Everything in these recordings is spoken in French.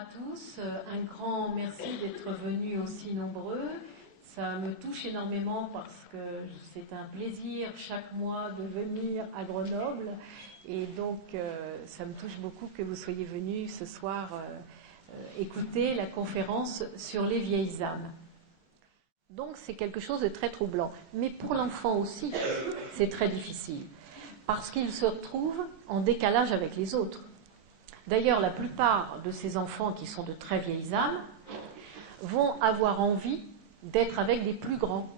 à tous, un grand merci d'être venus aussi nombreux. Ça me touche énormément parce que c'est un plaisir chaque mois de venir à Grenoble et donc ça me touche beaucoup que vous soyez venus ce soir écouter la conférence sur les vieilles âmes. Donc c'est quelque chose de très troublant, mais pour l'enfant aussi c'est très difficile parce qu'il se retrouve en décalage avec les autres. D'ailleurs, la plupart de ces enfants qui sont de très vieilles âmes vont avoir envie d'être avec des plus grands,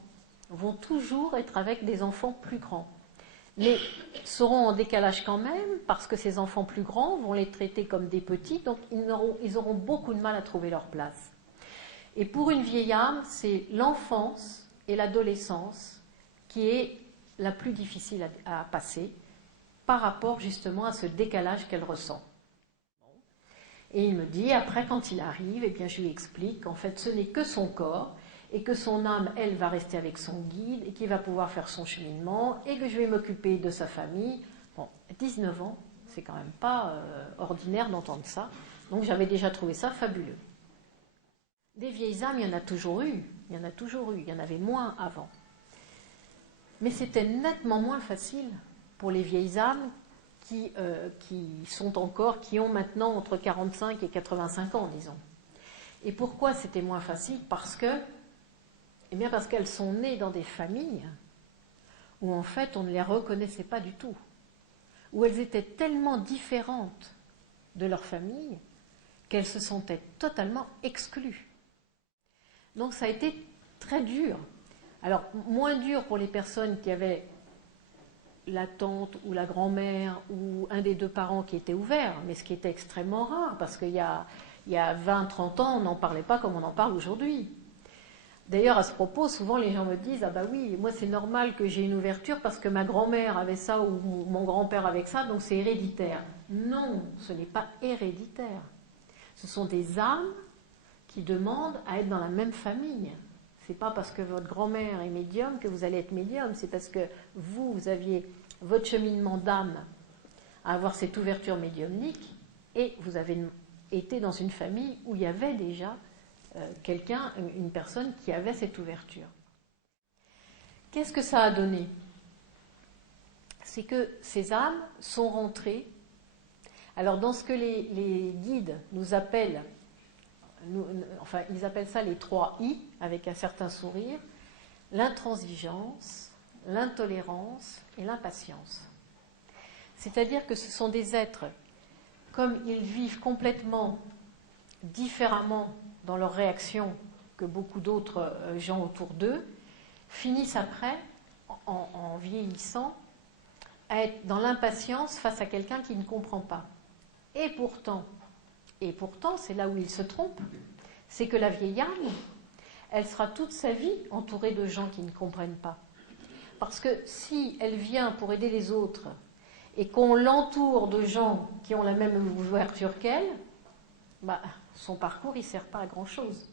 vont toujours être avec des enfants plus grands, mais seront en décalage quand même parce que ces enfants plus grands vont les traiter comme des petits, donc ils auront beaucoup de mal à trouver leur place. Et pour une vieille âme, c'est l'enfance et l'adolescence qui est la plus difficile à passer par rapport justement à ce décalage qu'elle ressent. Et il me dit, après, quand il arrive, eh bien, je lui explique qu'en fait, ce n'est que son corps et que son âme, elle, va rester avec son guide et qu'il va pouvoir faire son cheminement et que je vais m'occuper de sa famille. Bon, 19 ans, c'est quand même pas ordinaire d'entendre ça. Donc, j'avais déjà trouvé ça fabuleux. Des vieilles âmes, il y en a toujours eu. Il y en a toujours eu. Il y en avait moins avant. Mais c'était nettement moins facile pour les vieilles âmes qui ont maintenant entre 45 et 85 ans, disons. Et pourquoi c'était moins facile ? Parce qu'elles sont nées dans des familles où en fait on ne les reconnaissait pas du tout, où elles étaient tellement différentes de leur famille qu'elles se sentaient totalement exclues. Donc ça a été très dur. Alors, moins dur pour les personnes qui avaient la tante ou la grand-mère ou un des deux parents qui était ouvert, mais ce qui était extrêmement rare, parce qu'il y a 20-30 ans, on n'en parlait pas comme on en parle aujourd'hui. D'ailleurs, à ce propos, souvent les gens me disent « Ah bah oui, moi c'est normal que j'ai une ouverture parce que ma grand-mère avait ça ou mon grand-père avait ça, donc c'est héréditaire. » Non, ce n'est pas héréditaire. Ce sont des âmes qui demandent à être dans la même famille. C'est pas parce que votre grand-mère est médium que vous allez être médium, c'est parce que vous aviez votre cheminement d'âme à avoir cette ouverture médiumnique et vous avez été dans une famille où il y avait déjà une personne qui avait cette ouverture. Qu'est-ce que ça a donné ? C'est que ces âmes sont rentrées. Alors dans ce que les guides nous appellent, ils appellent ça les 3 I, avec un certain sourire, l'intransigeance, l'intolérance et l'impatience. C'est-à-dire que ce sont des êtres, comme ils vivent complètement différemment dans leurs réactions que beaucoup d'autres gens autour d'eux, finissent après, en vieillissant, à être dans l'impatience face à quelqu'un qui ne comprend pas. Et pourtant, c'est là où il se trompe, c'est que la vieille âme, elle sera toute sa vie entourée de gens qui ne comprennent pas. Parce que si elle vient pour aider les autres et qu'on l'entoure de gens qui ont la même ouverture qu'elle, son parcours ne sert pas à grand-chose.